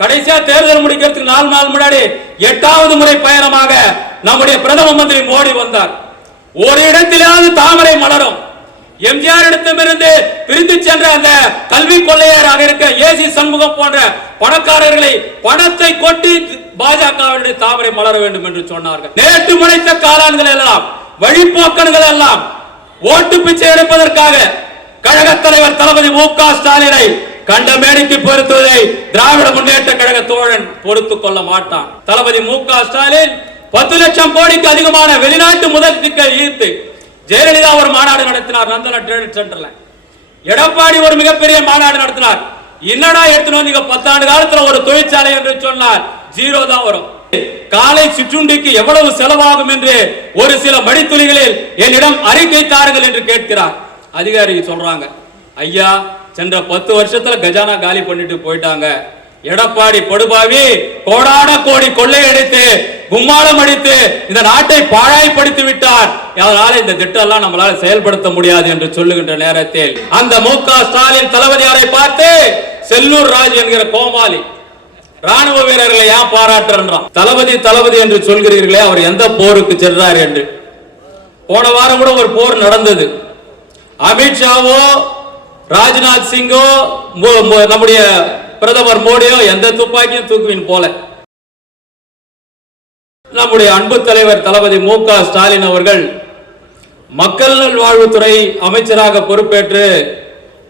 கடைசியா தேர்தல் முடிக்கிறதுக்கு நாலு நாள் முன்னாடி எட்டாவது முறை பயணமாக நம்முடைய பிரதம மந்திரி மோடி வந்தார். ஒரு இடத்திலாவது தாமரை மலரும். எம்ஜிஆர் இடத்திலிருந்து பிரிந்து சென்ற அந்த கல்வி கொள்ளையராக இருக்க ஏசி சண்முகம் போன்ற பணக்காரர்களை பணத்தை கொட்டி பாஜகவினுடைய தாமரை மலர வேண்டும் என்று சொன்னார்கள். நேற்று முளைத்த காளான்கள் எல்லாம் வழிப்போக்கன்கள் எல்லாம் ஓட்டு பிச்சை எடுப்பதற்காக கழக தலைவர் தளபதி மு க ஸ்டாலினை கண்ட மேடைக்கு பொருத்துவதை திராவிட முன்னேற்ற கழக தோழன் பொறுத்துக் கொள்ள மாட்டான். தளபதி மு க ஸ்டாலின் பத்து லட்சம் கோடிக்கு அதிகமான வெளிநாட்டு முதலீட்டுகள் ஈர்த்து ஜெயலலிதா ஒரு மாநாடு நடத்தினார் நந்தன ட்ரேட் சென்டர்ல எடப்பாடி ஒரு மிகப்பெரிய மாநாடு நடத்தினார். என்னடா எடுத்துன்னு வந்து பத்தாண்டு காலத்துல ஒரு தொழிற்சாலை என்று சொன்னார். ஜீரோ தான் வரும். காலை சிற்றுண்டிக்கு எவ்வளவு செலவாகும் என்று ஒரு சில மடித்துளிகளில் என்னிடம் அறிக்கை தாருங்கள் என்று கேட்கிறார். அதிகாரி சொல்றாங்க ஐயா சென்ற பத்து வருஷத்துல கஜானா காலி பண்ணிட்டு போயிட்டாங்க. எடப்பாடி படுபாவி கோடான கோடி கொள்ளையடித்து கும்மாளம் அடித்து இந்த நாட்டை பாழாய்ப்படுத்தி விட்டார். அதனால இந்த திட்டம் எல்லாம் நம்மளால செயல்படுத்த முடியாது என்று சொல்லுகின்ற நேரத்தில் அந்த மு க ஸ்டாலின் தளபதியாரை பார்த்து செல்லூர் ராஜ் என்கிற கோமாளி ராணுவ வீரர்களை ஏன் பாராட்டுறான் தளபதி தளபதி என்று சொல்கிறீர்களே அவர் எந்த போருக்கு சென்றார் என்று. போன வாரம் கூட ஒரு போர் நடந்தது. அமித்ஷாவோ ராஜ்நாத் சிங்கோ நம்முடைய பிரதமர் மோடியோ எந்த துப்பாக்கியும் தூக்குவின் போல. நம்முடைய அன்பு தலைவர் தளபதி மு க ஸ்டாலின் அவர்கள் மக்கள் நல்வாழ்வுத்துறை அமைச்சராக பொறுப்பேற்று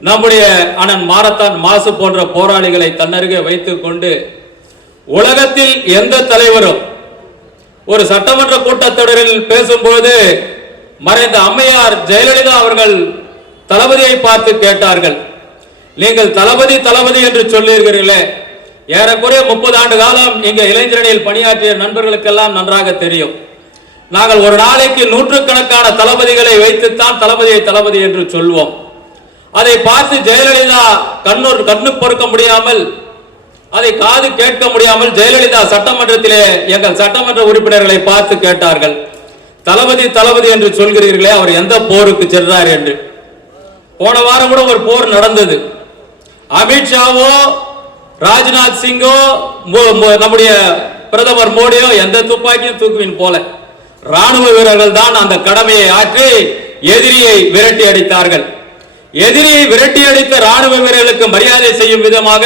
நம்முடைய அண்ணன் மாரத்தான் மாசு போன்ற போராளிகளை தன்னருகே வைத்துக் கொண்டு உலகத்தில் எந்த தலைவரும் ஒரு சட்டமன்ற கூட்டத்தொடரில் பேசும்போது மறைந்த அம்மையார் ஜெயலலிதா அவர்கள் தளபதியை பார்த்து கேட்டார்கள். நீங்கள் தளபதி தளபதி என்று சொல்லியிருக்கிறீர்களே ஏறக்குறைய முப்பது ஆண்டு காலம் இங்க இளைஞரணியில் பணியாற்றிய நண்பர்களுக்கெல்லாம் நன்றாக தெரியும். நாங்கள் ஒரு நாளைக்கு நூற்றுக்கணக்கான தளபதிகளை வைத்துத்தான் தளபதியை தளபதி என்று சொல்வோம். அதை பார்த்து ஜெயலலிதா கண்ணூர் கண்ணு பொறுக்க முடியாமல் அதை காது கேட்க முடியாமல் ஜெயலலிதா சட்டமன்றத்திலே எங்கள் சட்டமன்ற உறுப்பினர்களை பார்த்து கேட்டார்கள். தளபதி தளபதி என்று சொல்கிறீர்களே அவர் எந்த போருக்கு சென்றார் என்று? போன வாரம் கூட ஒரு போர் நடந்தது. அமித்ஷாவோ ராஜ்நாத் சிங்கோ நம்முடைய பிரதமர் மோடியோ எந்த துப்பாக்கியும் தூக்குவின் போல. ராணுவ வீரர்கள் தான் அந்த கடமையை ஆற்றி எதிரியை விரட்டி அடித்தார்கள். எதிரியை விரட்டி அடித்த ராணுவ வீரர்களுக்கு மரியாதை செய்யும் விதமாக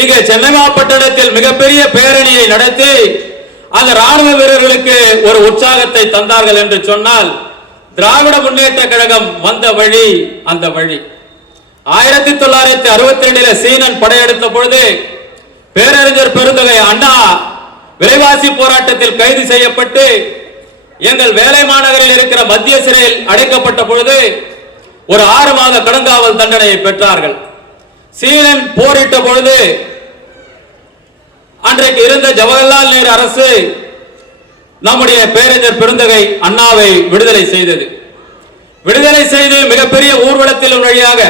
இங்கே சென்னகாப்பட்டினத்தில் மிகப்பெரிய பேரணியை நடத்தி அந்த ராணுவ வீரர்களுக்கு ஒரு உற்சாகத்தை தந்தார்கள் என்று சொன்னால் திராவிட முன்னேற்ற கழகம் வந்த வழி அந்த வழி. ஆயிரத்தி தொள்ளாயிரத்தி அறுபத்தி ரெண்டுல சீனன் படையெடுத்த பொழுது பேரறிஞர் பெருந்தகை அண்ணா விலைவாசி போராட்டத்தில் கைது செய்யப்பட்டு எங்கள் வேலை மாநகரில் இருக்கிற மத்திய சிறையில் அடைக்கப்பட்ட பொழுது ஒரு ஆறு மாத கடுங்காவல் தண்டனையை பெற்றார்கள். சீனன் போரிட்ட பொழுது அன்றைக்கு இருந்த ஜவஹர்லால் நேரு அரசு நம்முடைய பேரறிஞர் பெருந்தகை அண்ணாவை விடுதலை செய்தது. விடுதலை செய்து மிகப்பெரிய ஊர்வலத்தின் வழியாக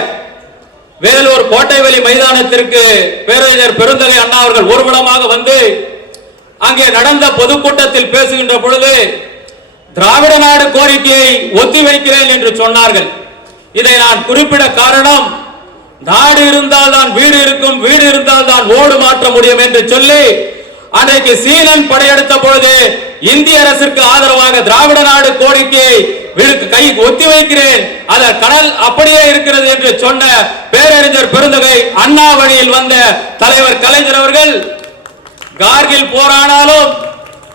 வேலூர் கோட்டைவெளி மைதானத்திற்கு பேரறிஞர் பெருந்தகை அண்ணா அவர்கள் ஊர்வலமாக வந்து அங்கே நடந்த பொதுக்கூட்டத்தில் பேசுகின்ற பொழுது திராவிட நாடு கோரிக்கையை ஒத்திவைக்கிறேன் என்று சொன்னார்கள். இதை நான் குறிப்பிட காரணம் நாடு இருந்தால் தான் வீடு இருக்கும் வீடு இருந்தால் தான் ஓடு மாற்ற முடியும் என்று சொல்லி அன்றைக்கு சீனன் படையெடுத்த பொழுது இந்திய அரசிற்கு ஆதரவாக திராவிட நாடு கோரிக்கையை விழுக்கு கை ஒத்தி வைக்கிறேன். அத கடல் அப்படியே இருக்கிறது என்று சொன்ன பேரறிஞர் பெருந்தகை அண்ணா வழியில் வந்த தலைவர் கலைஞர் அவர்கள் கார்கில் போரானாலும்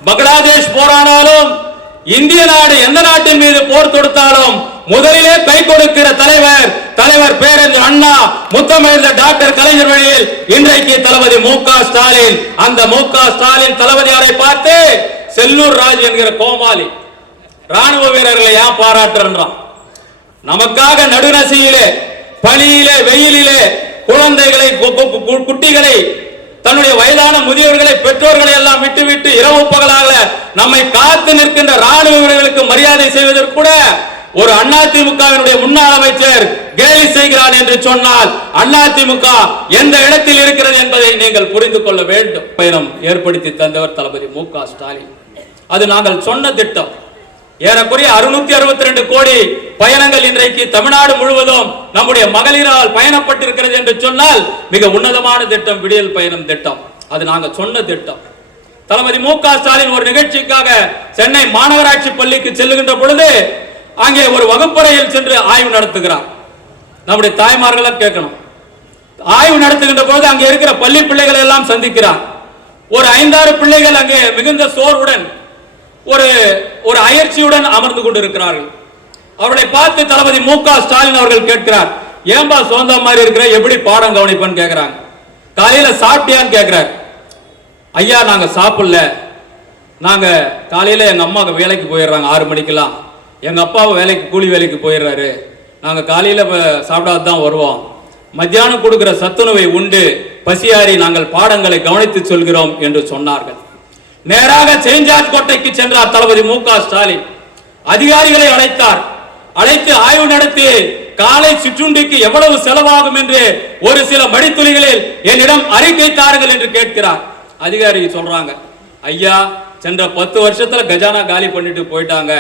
பங்களாதேஷ் போரானாலும் இந்திய நாடு எந்த நாட்டின் மீது போர் தொடுத்தாலும் முதலிலே கை கொடுக்கிற தலைவர் தலைவர் பேரறிஞர் அண்ணா முத்தமிழ்ந்த டாக்டர் கலைஞர் வழியில் இன்றைக்கு தளபதி மு ஸ்டாலின். அந்த மு ஸ்டாலின் ஸ்டாலின் தளபதியாரை பார்த்து? செல்லூர் ராஜ் என்கிற கோமாளி. ராணுவ வீரர்களை ஏன் பாராட்டுறான் நமக்காக நடுநசியிலே பணியிலே வெயிலிலே குழந்தைகளை கு- கு- குட்டிகளை தன்னுடைய வயதான முதியவர்களை பெற்றோர்களை எல்லாம் விட்டுவிட்டு இரவு பகலாக நம்மை காத்து நிற்கின்ற ராணுவ வீரர்களுக்கு மரியாதை செய்வதற்கு கூட ஒரு அதிமுகவினுடைய முன்னாள் அமைச்சர் கேலி செய்கிறான் என்று சொன்னால் அதிமுக எந்த இடத்தில் இருக்கிறது என்பதை நீங்கள் புரிந்து கொள்ள வேண்டும். பயணம் ஏற்படுத்தி தந்தவர் தளபதி மு க ஸ்டாலின். அது நாங்கள் சொன்ன திட்டம். ஏறக்குறைய அறுநூத்தி அறுபத்தி ரெண்டு கோடி பயணங்கள் இன்றைக்கு தமிழ்நாடு முழுவதும் நம்முடைய மகளிரால் பயணப்பட்டிருக்கிறது என்று சொன்னால் மிக உன்னதமான திட்டம் விடியல் பயணம் திட்டம். அது நாங்கள் சொன்ன திட்டம். தளபதி மு க ஸ்டாலின் ஒரு நிகழ்ச்சிக்காக சென்னை மாநகராட்சி பள்ளிக்கு செல்லுகின்ற பொழுது அங்கே ஒரு வகுப்பறையில் சென்று ஆய்வு நடத்துகிறார். நம்முடைய தாய்மார்களாம் கேட்கணும். ஆய்வு நடத்துகின்ற போது அங்கே இருக்கிற பள்ளி பிள்ளைகளை எல்லாம் சந்திக்கிறார். ஒரு ஐந்தாறு பிள்ளைகள் அங்கே மிகுந்த சோர்வுடன் ஒரு ஒரு அயற்சியுடன் அமர்ந்து கொண்டிருக்கிறார்கள். அவர்களை பார்த்து தளபதி மு க ஸ்டாலின் அவர்கள் கேட்கிறார் ஏன்பா சோந்த மாதிரி இருக்கிற? எப்படி பாடம் கவனிப்பேன்னு கேட்கிறாங்க. காலையில சாப்பிட்டியான்னு கேட்கிறார். ஐயா நாங்க சாப்பிடல. நாங்க காலையில எங்க அம்மா வேலைக்கு போயிடுறாங்க ஆறு மணிக்கெல்லாம். எங்கள் அப்பாவை வேலைக்கு கூலி வேலைக்கு போயிடுறாரு. நாங்கள் காலையில் சாப்பிடாது தான் வருவோம். மத்தியானம் கொடுக்குற சத்துணவை உண்டு. பசியாரி நாங்கள் பாடங்களை கவனித்து சொல்கிறோம் என்று சொன்னார்கள். நேராக செயின்ஜார்ஜ் கோட்டைக்கு சென்றார் தளபதி மு ஸ்டாலின் அதிகாரிகளை அழைத்தார். அழைத்து ஆய்வு நடத்தி காலை சிற்றுண்டிக்கு எவ்வளவு செலவாகும் என்று ஒரு சில மடித்துளிகளில் என்னிடம் அறிக்கை தாருங்கள் என்று கேட்கிறார். அதிகாரி சொல்றாங்க ஐயா சென்ற பத்து வருஷத்துல கஜானா காலி பண்ணிட்டு போயிட்டாங்க.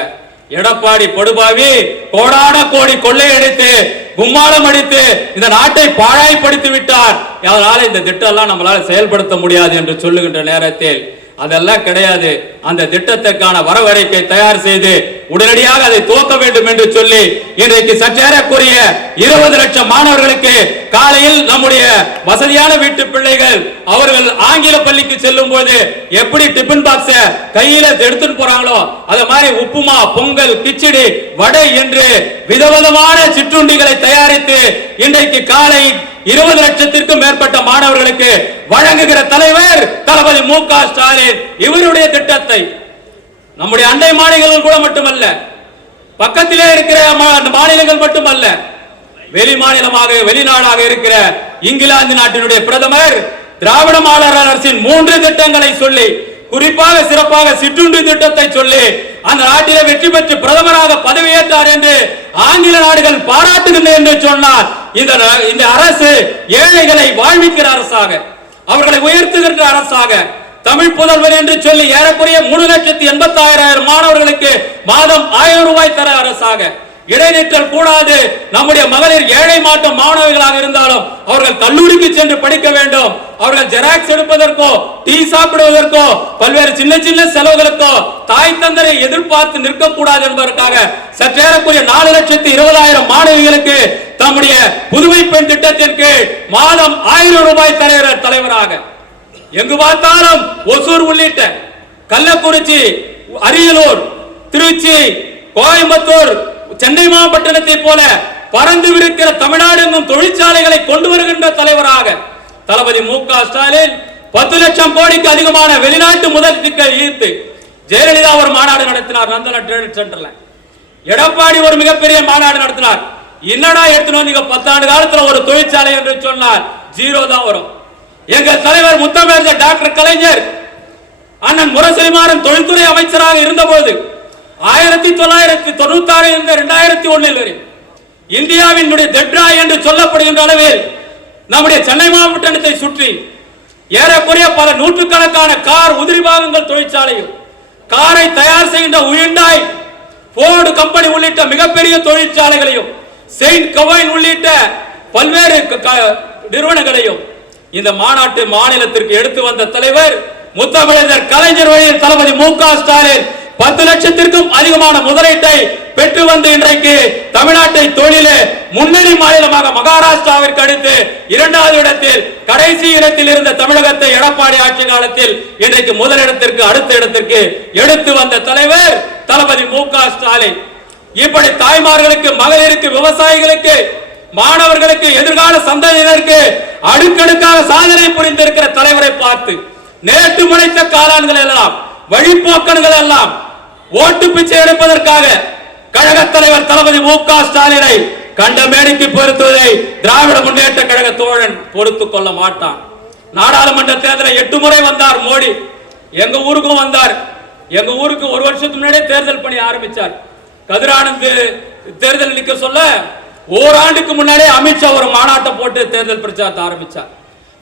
எடப்பாடி படுபாவி கோடான கோடி கொள்ளையடித்து கும்மாளம் அடித்து இந்த நாட்டை பாழாய்ப்படுத்தி விட்டார். அதனால இந்த திட்டம் எல்லாம் நம்மளால செயல்படுத்த முடியாது என்று சொல்லுகின்ற நேரத்தில். அதெல்லாம் கிடையாது. அந்த திட்டத்திற்கான வரவறைக்கை தயார் செய்து உடனடியாக அதை துவக்க வேண்டும் என்று சொல்லி இன்றைக்கு சற்றேறக்குரிய இருபது லட்சம் மாணவர்களுக்கு காலையில் நம்முடைய வசதியான வீட்டு பிள்ளைகள் அவர்கள் ஆங்கில பள்ளிக்கு செல்லும் போது எப்படி டிபன் பாக்ஸ கையில எடுத்துட்டு போறாங்களோ அதை மாதிரி உப்புமா பொங்கல் கிச்சடி வடை என்று விதவிதமான சிற்றுண்டிகளை தயாரித்து இன்றைக்கு காலை இருபது லட்சத்திற்கும் மேற்பட்ட மாணவர்களுக்கு வழங்குகிற தலைவர் தளபதி மு க ஸ்டாலின். இவருடைய திட்டத்தை நம்முடைய அண்டை மாநிலங்கள் கூட மட்டுமல்ல பக்கத்திலே இருக்கிற மா- மாநிலங்கள் மட்டுமல்ல வெளி மாநிலமாக வெளிநாடாக இருக்கிற இங்கிலாந்து நாட்டினுடைய பிரதமர் திராவிட மாடல் அரசின் மூன்று திட்டங்களை சொல்லி குறிப்பாக சிறப்பாக சிற்றுண்டு திட்டத்தை சொல்லி அந்த நாட்டிலே வெற்றி பெற்று பிரதமராக பதவியேற்றார் என்று ஆங்கில நாடுகள் பாராட்டுகின்றன என்று சொன்னார் இந்த இந்த அரசு ஏழைகளை வாழ்விக்கிற அரசாக அவர்களை உயர்த்துகின்ற அரசாக தமிழ் புதல்வர் என்று சொல்லி ஏறக்குறைய மூணு லட்சத்தி எண்பத்தாயிரம் மாணவர்களுக்கு மாதம் ஆயிரம் ரூபாய் தர அரசாக. இடைநிற்றல் கூடாது. நம்முடைய மகளிர் ஏழை மாட்டம் மாணவிகளாக இருந்தாலும் அவர்கள் கல்லூரிக்கு சென்று படிக்க வேண்டும். அவர்கள் ஜெராக்ஸ் எடுப்பதற்கோ டீ சாப்பிடுவதற்கோ பல்வேறு சின்ன சின்ன செலவுகளுக்கோ தாய் தந்தரை எதிர்பார்த்து நிற்கக்கூடாது என்பதற்காக சற்றேறக்குரிய நாலு லட்சத்தி இருபதாயிரம் மாணவிகளுக்கு தம்முடைய புதுமை பெண் திட்டத்திற்கு மாதம் ஆயிரம் ரூபாய் தருகிற தலைவராக. எங்கு பார்த்தாலும் ஒசூர் உள்ளிட்ட கள்ளக்குறிச்சி அரியலூர் திருச்சி கோயம்புத்தூர் சென்னை மாவட்டத்தை போல பறந்து விருக்கிற தமிழ்நாடு எங்கும் தொழிற்சாலைகளை கொண்டு வருகின்ற தலைவராக தளபதி மு க ஸ்டாலின் பத்து லட்சம் கோடிக்கு அதிகமான வெளிநாட்டு முதலீட்டுகள் ஈர்த்து ஜெயலலிதா ஒரு மாநாடு நடத்தினார் நந்தன ட்ரேட் சென்டர்ல எடப்பாடி ஒரு மிகப்பெரிய மாநாடு நடத்தினார். என்னடா எடுத்துன்னு வந்தீங்க? பத்தாண்டு காலத்துல ஒரு தொழிற்சாலை என்று சொன்னார் ஜீரோ தான் வரும். எங்க தலைவர் முத்தமிழர் டாக்டர் கலைஞர் அண்ணன் முரசலிமாறன் தொழில்துறை அமைச்சராக இருந்தபோது ஆயிரத்தி தொள்ளாயிரத்தி தொண்ணூத்தி ஆறு இருந்த இரண்டாயிரத்தி ஒன்னில் வரை இந்தியாவினுடைய தெட்ரா என்று சொல்லப்படுகின்ற அளவில் நம்முடைய சென்னை மாவட்டத்தை சுற்றி ஏறக்குறைய பல நூற்றுக்கணக்கான கார் உதிரி பாகங்கள் தொழிற்சாலையும் காரை தயார் செய்கின்ற உயிண்டாய் போர்டு கம்பெனி உள்ளிட்ட மிகப்பெரிய தொழிற்சாலைகளையும் செயின்ட் கவைன் உள்ளிட்ட பல்வேறு க- க- நிறுவனங்களையும் இந்த மாநாட்டு மாநிலத்திற்கு எடுத்து வந்த தலைவர் முத்தமிழர் கலைஞர் வழியில் தளபதி மு க ஸ்டாலின் பத்து லட்சத்திற்கும் அதிகமான முதலீட்டை பெற்று வந்து இன்றைக்கு தமிழ்நாட்டை தொழிலே முன்னணி மாநிலமாக மகாராஷ்டிராவிற்கு அடுத்து இரண்டாவது இடத்தில் கடைசி இடத்தில் இருந்த தமிழகத்தை எடப்பாடி ஆட்சி காலத்தில் இன்றைக்கு முதலிடத்திற்கு அடுத்த இடத்திற்கு எடுத்து வந்த தலைவர் தளபதி மு க ஸ்டாலின். இப்படி தாய்மார்களுக்கு மகளிருக்கு விவசாயிகளுக்கு மாணவர்களுக்கு எதிர்கால சந்ததியினருக்கு அடுக்கடுக்காக சாதனை புரிந்திருக்கிற தலைவரை பார்த்து நேற்று முளைத்த காளான்கள் எல்லாம் வழிப்போக்கன்கள் எல்லாம் ஓட்டு பிச்சை எடுப்பதற்காக கழக தலைவர் தளபதி மு க ஸ்டாலினை கண்ட மேடைக்கு பொருத்துவதை திராவிட முன்னேற்ற கழக தோழன் பொறுத்துக் கொள்ள மாட்டான். நாடாளுமன்ற தேர்தலில் எட்டு முறை வந்தார் மோடி. எங்க ஊருக்கும் வந்தார். எங்க ஊருக்கு ஒரு வருஷத்துக்கு முன்னாடியே தேர்தல் பணி ஆரம்பிச்சார். கதிரானந்து தேர்தல் நிக்க சொல்ல ஓராண்டுக்கு முன்னாடியே அமித்ஷா ஒரு மாநாட்டை போட்டு தேர்தல் பிரச்சாரத்தை ஆரம்பிச்சார்.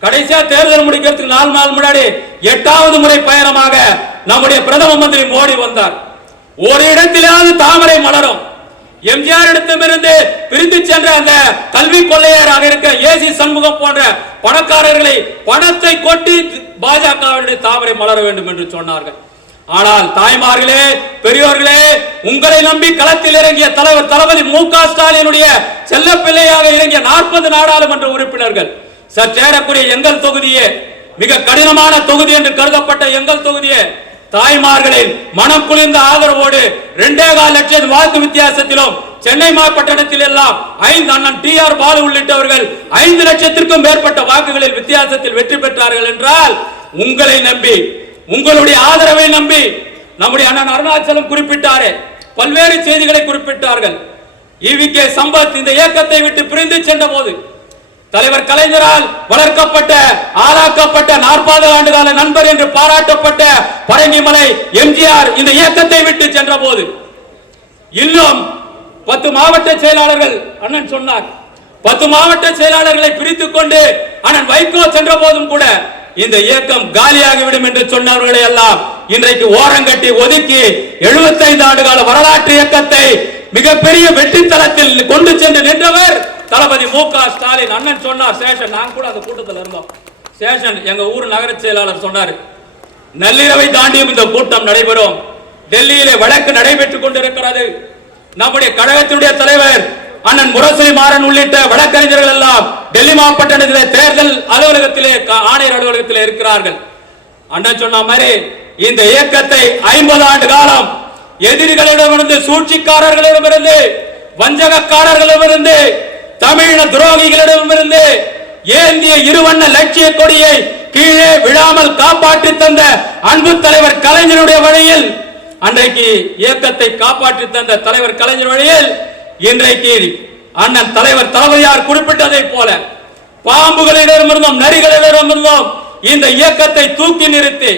கடைசியா தேர்தல் முடிக்கிறதுக்கு நாலு நாள் முன்னாடி எட்டாவது முறை பயணமாக நம்முடைய பிரதம மந்திரி மோடி வந்தார். ஒரு இடத்திலாவது தாமரை மலரும். எம்ஜிஆர் இடத்திலிருந்து பிரிந்து சென்ற அந்த கல்வி கொள்ளையராக இருக்க ஏசி சண்முகம் போன்ற பணக்காரர்களை பணத்தை கொட்டி பாஜகவினுடைய தாமரை மலர வேண்டும் என்று சொன்னார்கள். ஆனால் தாய்மார்களே பெரியோர்களே உங்களை நம்பி களத்தில் இறங்கிய தலைவர் தளபதி மு க ஸ்டாலினுடைய செல்ல பிள்ளையாக இறங்கிய நாற்பது நாடாளுமன்ற உறுப்பினர்கள். சற்றேறக்கூடிய எங்கள் தொகுதியே மிக கடினமான தொகுதி என்று கருதப்பட்ட எங்கள் தொகுதியே தாய்மார்களின் மனம் குளிர்ந்த ஆதரவோடு இரண்டே கால் லட்சம் வாக்கு வித்தியாசத்திலும் சென்னை மாவட்டத்தில் எல்லாம் ஐந்து அண்ணன் டி ஆர் பாலு உள்ளிட்டவர்கள் ஐந்து லட்சத்திற்கும் மேற்பட்ட வாக்குகளில் வித்தியாசத்தில் வெற்றி பெற்றார்கள் என்றால் உங்களை நம்பி உங்களுடைய ஆதரவை நம்பி நம்முடைய அண்ணன் அருணாச்சலம் குறிப்பிட்டாரே. பல்வேறு செய்திகளை குறிப்பிட்டார்கள். ஈவிகே சம்பத் இந்த இயக்கத்தை விட்டு பிரிந்து சென்ற போது தலைவர் கலைஞரால் வளர்க்கப்பட்ட ஆளாக்கப்பட்ட நாற்பது ஆண்டு கால நண்பர் என்று பாராட்டப்பட்ட பழனிமலை எம்ஜிஆர் இந்த இயக்கத்தை விட்டு சென்ற போது இன்னும் பத்து மாவட்ட செயலாளர்கள் அண்ணன் சொன்னார் பத்து மாவட்ட செயலாளர்களை பிரித்துக் கொண்டு அண்ணன் வைகோ சென்ற போதும் கூட இந்த இயக்கம் காலியாகிவிடும் என்று சொன்னவர்களை எல்லாம் இன்றைக்கு ஓரங்கட்டி ஒதுக்கி 75 ஆண்டு கால வரலாற்று இயக்கத்தை மிகப்பெரிய வெற்றி தளத்தில் கொண்டு சென்று நின்றவர் தளபதி மு க ஸ்டாலின். அண்ணன் சொன்னார் சேஷன் நான் கூட அந்த கூட்டத்தில் இருந்தோம். சேஷன் எங்க ஊர் நகர செயலாளர் சொன்னார் நள்ளிரவை தாண்டியும் இந்த கூட்டம் நடைபெறும். டெல்லியிலே வழக்கு நடைபெற்றுக் கொண்டிருக்கிறது. நம்முடைய கழகத்தினுடைய தலைவர் அண்ணன் முரசை மாறன் உள்ளிட்ட வழக்கறிஞர்கள் எல்லாம் டெல்லி மாவட்டத்திலே தேர்தல் அலுவலகத்திலே ஆணையர் அலுவலகத்திலே இருக்கிறார்கள். அண்ணன் சொன்ன மாதிரி இந்த இயக்கத்தை ஐம்பது ஆண்டு காலம் எதிரிகளிடமிருந்து சூழ்ச்சிக்காரர்களிடமிருந்து வஞ்சகக்காரர்களிடமிருந்து தமிழின துரோகிகளிடமிருந்து ஏந்திய இருவண்ண லட்சிய கொடியை கீழே விழாமல் காப்பாற்றி தந்த அன்பு தலைவர் கலைஞருடைய வழியில் அன்றைக்கு இயக்கத்தை காப்பாற்றி தந்த தலைவர் கலைஞர் வழியில் இன்றைக்கு அண்ணன் தலைவர் தளபதியார் குறிப்பிட்டதை போல பாம்புகளிடமிருந்தும் நரிகளிடமிருந்தும் இந்த இயக்கத்தை தூக்கி நிறுத்தி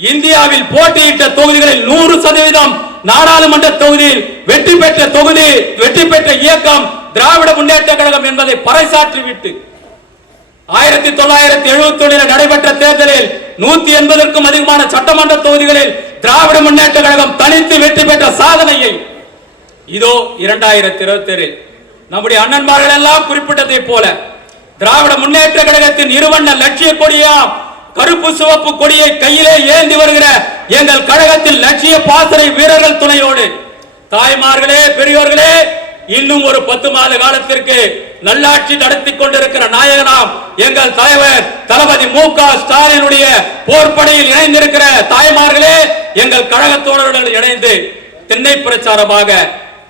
இந்தியாவில் போட்டியிட்ட தொகுதிகளில் நூறு சதவீதம் நாடாளுமன்ற தொகுதியில் வெற்றி பெற்ற தொகுதி வெற்றி பெற்ற இயக்கம் திராவிட முன்னேற்ற கழகம் என்பதை பறைசாற்றிவிட்டு ஆயிரத்தி தொள்ளாயிரத்தி எழுபத்தி ஒன்றில் நடைபெற்ற தேர்தலில் நூத்தி எண்பதற்கும் அதிகமான சட்டமன்ற தொகுதிகளில் திராவிட முன்னேற்ற கழகம் தனித்து வெற்றி பெற்ற சாதனையை இதோ இரண்டாயிரத்தி இருபத்தி நம்முடைய அண்ணன்மார்கள் எல்லாம் குறிப்பிட்டதை போல திராவிட முன்னேற்ற கழகத்தின் இருவண்ண லட்சிய கொடியாம் கருப்பு சிவப்பு கொடியை கையிலே ஏந்தி வருகிற எங்கள் கழகத்தில் லட்சிய பாசறை வீரர்கள் துணையோடு. தாய்மார்களே பெரியோர்களே இன்னும் ஒரு பத்து மாத காலத்திற்கு நல்லாட்சி நடத்தி கொண்டிருக்கிற நாயகனாம் எங்கள் தலைவர் தளபதி மு க ஸ்டாலினுடைய போர்ப்படையில் இணைந்திருக்கிற தாய்மார்களே எங்கள் கழகத்தோழர்கள் இணைந்து திண்ணை பிரச்சாரமாக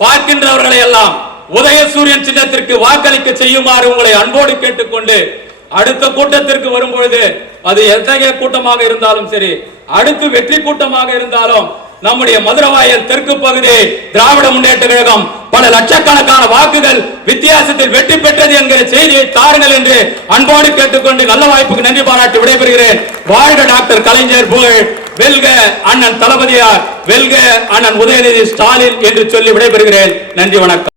பார்க்கின்றவர்களை எல்லாம் உதயசூரியன் சின்னத்திற்கு வாக்களிக்க செய்யுமாறு உங்களை அன்போடு கேட்டுக்கொண்டு அடுத்த கூட்டத்திற்கு வரும்பொழுது அது எத்தகைய கூட்டமாக இருந்தாலும் சரி அடுத்து வெற்றி கூட்டமாக இருந்தாலும் நம்முடைய மதுரவாயல் தெற்கு பகுதி திராவிட முன்னேற்ற கழகம் பல லட்சக்கணக்கான வாக்குகள் வித்தியாசத்தில் வெற்றி பெற்றது என்கிற செய்தியை தாருங்கள் என்று அன்போடு கேட்டுக்கொண்டு நல்ல வாய்ப்புக்கு நன்றி பாராட்டி விடைபெறுகிறேன். வாழ்க டாக்டர் கலைஞர் புகழ். வெல்க அண்ணன் தளபதியார் வெல்க அண்ணன் உதயநிதி ஸ்டாலின் என்று சொல்லி விடைபெறுகிறேன். நன்றி வணக்கம்.